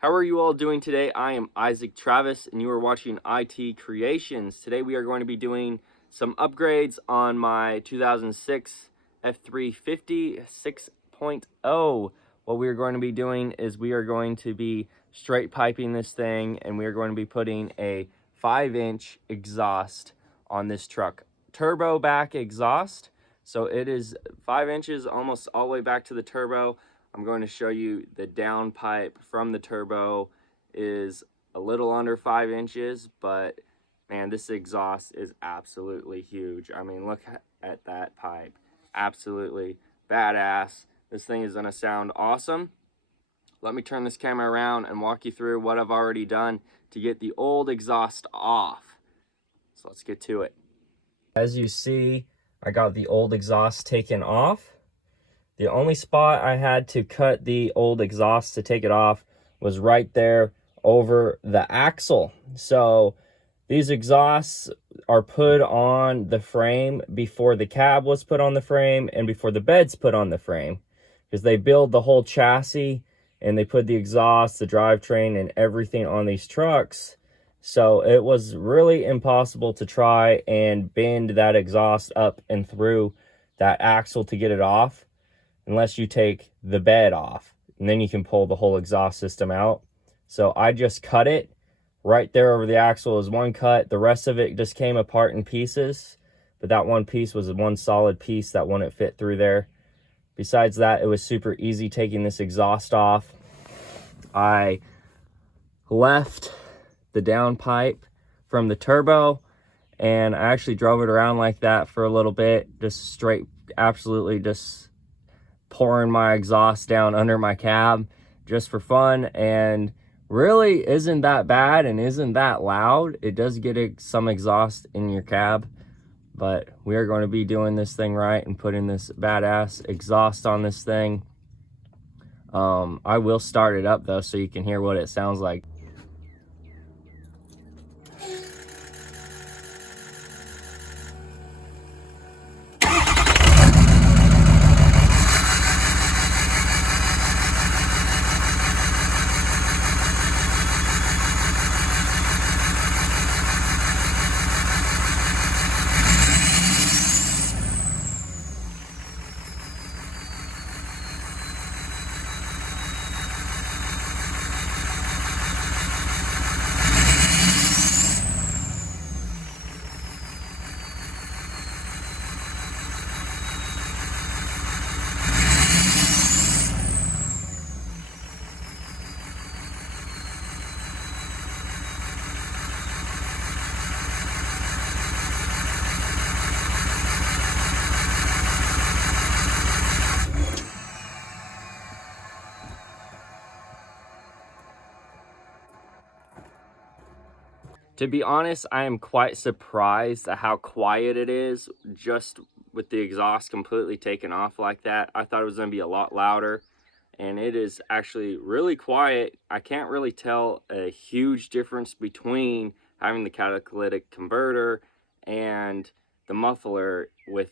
How are you all doing today? I am Isaac Travis and you are watching I.T.Creations. Today we are going to be doing some upgrades on my 2006 F350 6.0. What we are going to be doing is we are going to be straight piping this thing, and we are going to be putting a 5-inch exhaust on this truck. Turbo back exhaust. So it is 5 inches almost all the way back to the turbo. I'm going to show you the downpipe from the turbo is a little under 5 inches, but man, this exhaust is absolutely huge. I mean, look at that pipe. Absolutely badass. This thing is going to sound awesome. Let me turn this camera around and walk you through what I've already done to get the old exhaust off. So let's get to it. As you see, I got the old exhaust taken off. The only spot I had to cut the old exhaust to take it off was right there over the axle. So these exhausts are put on the frame before the cab was put on the frame and before the bed's put on the frame, because they build the whole chassis and they put the exhaust, the drivetrain, and everything on these trucks. So it was really impossible to try and bend that exhaust up and through that axle to get it off, unless you take the bed off, and then you can pull the whole exhaust system out. So I just cut it right there over the axle is one cut. The rest of it just came apart in pieces, but that one piece was one solid piece that wouldn't fit through there. Besides that, it was super easy taking this exhaust off. I left the downpipe from the turbo, and I actually drove it around like that for a little bit, just straight, absolutely just pouring my exhaust down under my cab just for fun, and really isn't that bad and isn't that loud. It does get some exhaust in your cab, but we are going to be doing this thing right and putting this badass exhaust on this thing. I will start it up though so you can hear what it sounds like. To be honest, I am quite surprised at how quiet it is just with the exhaust completely taken off like that. I thought it was going to be a lot louder, and it is actually really quiet. I can't really tell a huge difference between having the catalytic converter and the muffler with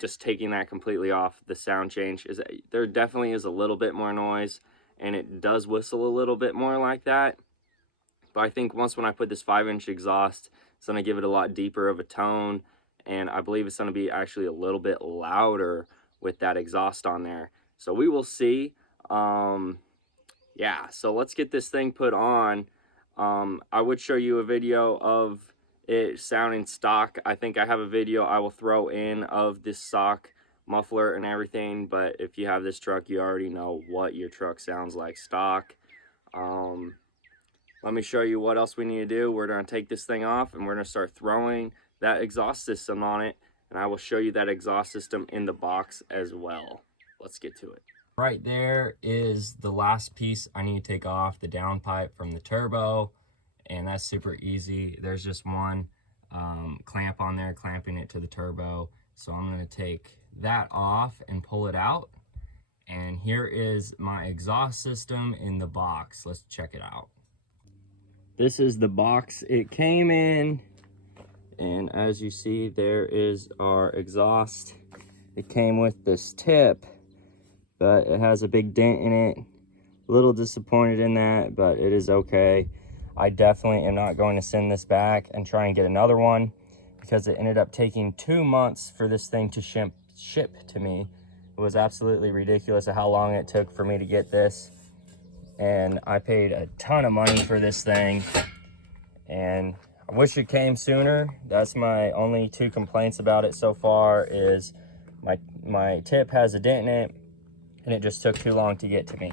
just taking that completely off. The sound change is, there definitely is a little bit more noise, and it does whistle a little bit more like that. But I think once when I put this 5-inch exhaust, it's going to give it a lot deeper of a tone, and I believe it's going to be actually a little bit louder with that exhaust on there. So we will see. Yeah, so let's get this thing put on. I would show you a video of it sounding stock. I think I have a video I will throw in of this stock muffler and everything, but if you have this truck, you already know what your truck sounds like stock. Let me show you what else we need to do. We're going to take this thing off and we're going to start throwing that exhaust system on it, and I will show you that exhaust system in the box as well. Let's get to it. Right there is the last piece I need to take off, the downpipe from the turbo, and that's super easy. There's just one clamp on there clamping it to the turbo. So I'm going to take that off and pull it out. And here is my exhaust system in the box. Let's check it out. This is the box it came in, and as you see, there is our exhaust. It came with this tip, but it has a big dent in it. A little disappointed in that, but it is okay. I definitely am not going to send this back and try and get another one, because it ended up taking 2 months for this thing to ship to me. It was absolutely ridiculous of how long it took for me to get this, and I paid a ton of money for this thing, and I wish it came sooner. That's my only 2 complaints about it so far, is my tip has a dent in it, and it just took too long to get to me.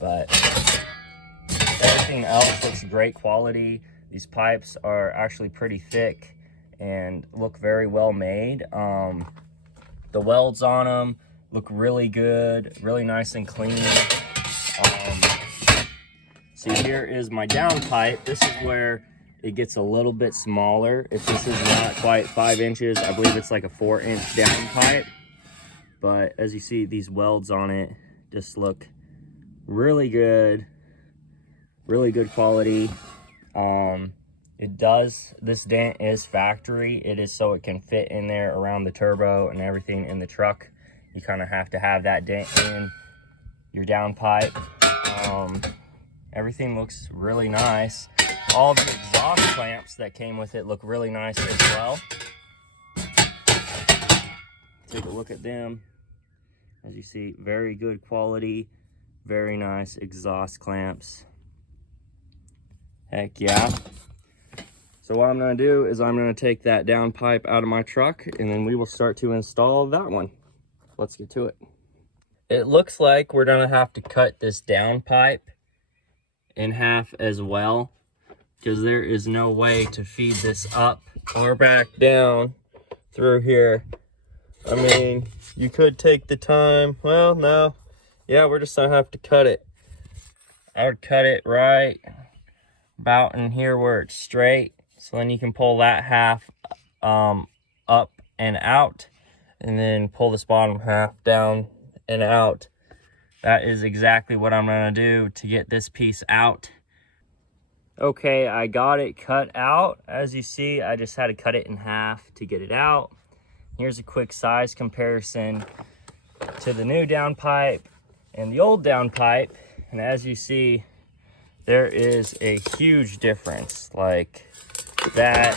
But everything else looks great quality. These pipes are actually pretty thick and look very well made. The welds on them look really good, really nice and clean. See, here is my downpipe. This is where it gets a little bit smaller. If this is not quite 5 inches, I believe it's like a 4-inch downpipe. But as you see, these welds on it just look really good quality. This dent is factory. It is so it can fit in there around the turbo and everything in the truck. You kind of have to have that dent in your downpipe. Everything looks really nice. All the exhaust clamps that came with it look really nice as well. Take a look at them. As you see, very good quality, very nice exhaust clamps. Heck yeah. So what I'm gonna do is I'm gonna take that downpipe out of my truck, and then we will start to install that one. Let's get to it. It looks like we're gonna have to cut this downpipe in half as well, because there is no way to feed this up or back down through here. I mean, you could take the time. Well, no. Yeah, we're just gonna have to cut it. I would cut it right about in here where it's straight, so then you can pull that half up and out, and then pull this bottom half down and out. That is exactly what I'm gonna do to get this piece out. Okay, I got it cut out. As you see, I just had to cut it in half to get it out. Here's a quick size comparison to the new downpipe and the old downpipe. And as you see, there is a huge difference. Like that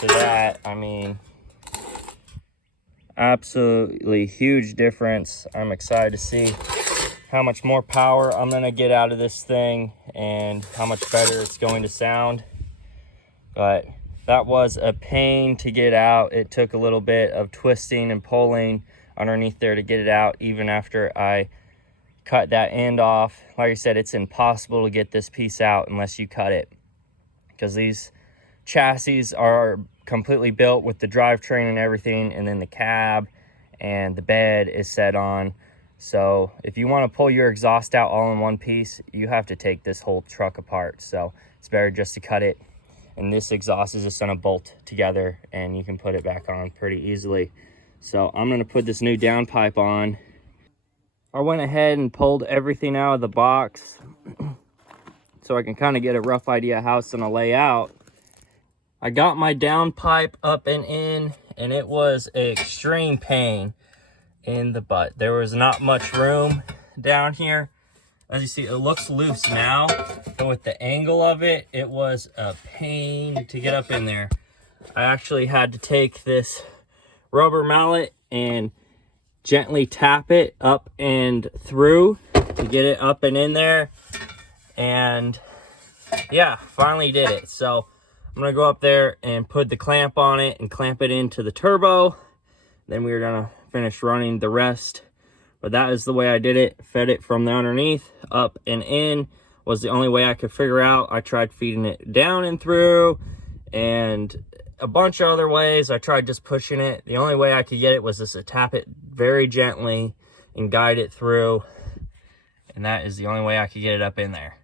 to that, I mean, absolutely huge difference. I'm excited to see how much more power I'm gonna get out of this thing and how much better it's going to sound. But that was a pain to get out. It took a little bit of twisting and pulling underneath there to get it out, even after I cut that end off. Like I said, it's impossible to get this piece out unless you cut it, because these chassis are completely built with the drivetrain and everything, and then the cab and the bed is set on. So if you want to pull your exhaust out all in one piece, you have to take this whole truck apart. So it's better just to cut it, and this exhaust is just gonna bolt together and you can put it back on pretty easily. So I'm gonna put this new downpipe on. I went ahead and pulled everything out of the box so I can kind of get a rough idea how it's gonna lay out. I got my downpipe up and in, and it was an extreme pain in the butt. There was not much room down here. As you see, it looks loose now, but with the angle of it, it was a pain to get up in there. I actually had to take this rubber mallet and gently tap it up and through to get it up and in there. And yeah, finally did it. So I'm gonna go up there and put the clamp on it and clamp it into the turbo. Then we're gonna finish running the rest. But that is the way I did it. Fed it from the underneath up and in was the only way I could figure out. I tried feeding it down and through and a bunch of other ways. I tried just pushing it. The only way I could get it was just to tap it very gently and guide it through. And that is the only way I could get it up in there.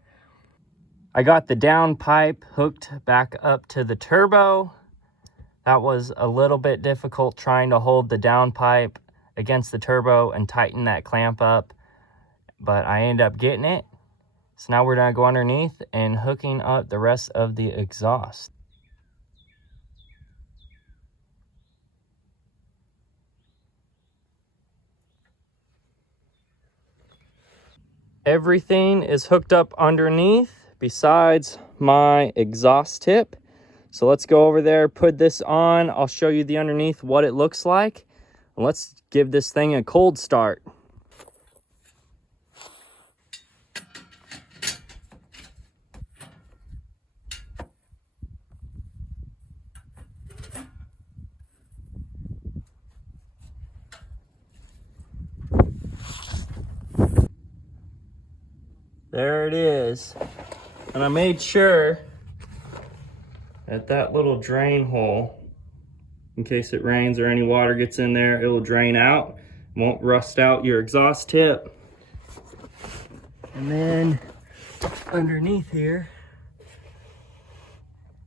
I got the downpipe hooked back up to the turbo. That was a little bit difficult, trying to hold the downpipe against the turbo and tighten that clamp up, but I ended up getting it. So now we're gonna go underneath and hooking up the rest of the exhaust. everything is hooked up underneath besides my exhaust tip. So let's go over there, put this on. I'll show you the underneath, what it looks like. And let's give this thing a cold start. There it is. And I made sure that that little drain hole, in case it rains or any water gets in there, it will drain out. Won't rust out your exhaust tip. And then underneath here,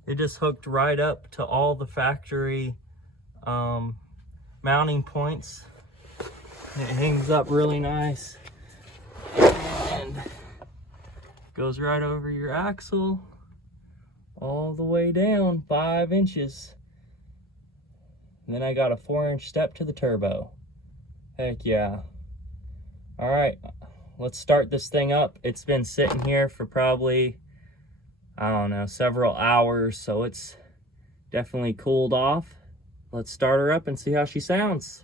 it just hooked right up to all the factory mounting points. It hangs up really nice and goes right over your axle all the way down 5 inches. And then I got a 4-inch step to the turbo. Heck yeah. All right, let's start this thing up. It's been sitting here for probably, I don't know, several hours, so it's definitely cooled off. Let's start her up and see how she sounds.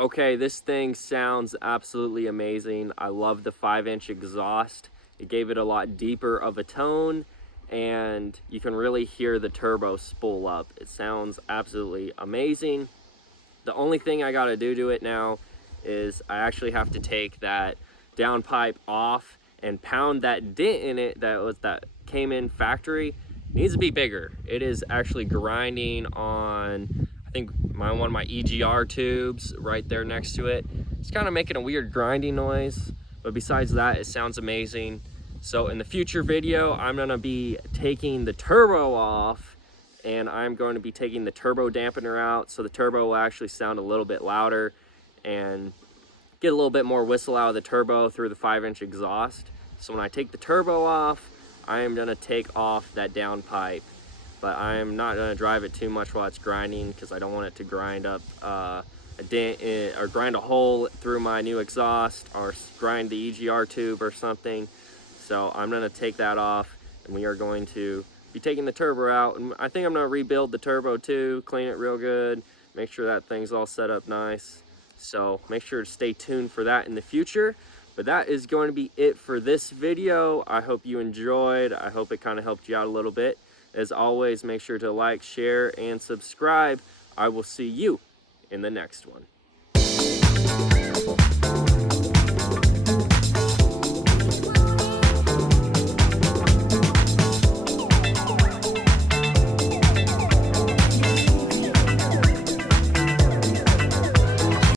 Okay, this thing sounds absolutely amazing. I love the 5-inch exhaust. It gave it a lot deeper of a tone, and you can really hear the turbo spool up. It sounds absolutely amazing. The only thing I gotta do to it now is I actually have to take that downpipe off and pound that dent in it that came in factory. It needs to be bigger. It is actually grinding on, I think, one of my EGR tubes right there next to it. It's kind of making a weird grinding noise, but besides that, it sounds amazing. So in the future video, I'm gonna be taking the turbo off, and I'm going to be taking the turbo dampener out, so the turbo will actually sound a little bit louder and get a little bit more whistle out of the turbo through the 5-inch exhaust. So when I take the turbo off, I am gonna take off that downpipe, but I'm not gonna drive it too much while it's grinding, because I don't want it to grind up a dent or grind a hole through my new exhaust, or grind the EGR tube or something. So I'm gonna take that off, and we are going to be taking the turbo out. And I think I'm gonna rebuild the turbo too, clean it real good, make sure that thing's all set up nice. So make sure to stay tuned for that in the future. But that is going to be it for this video. I hope you enjoyed. I hope it kind of helped you out a little bit. As always, make sure to like, share, and subscribe. I will see you in the next one.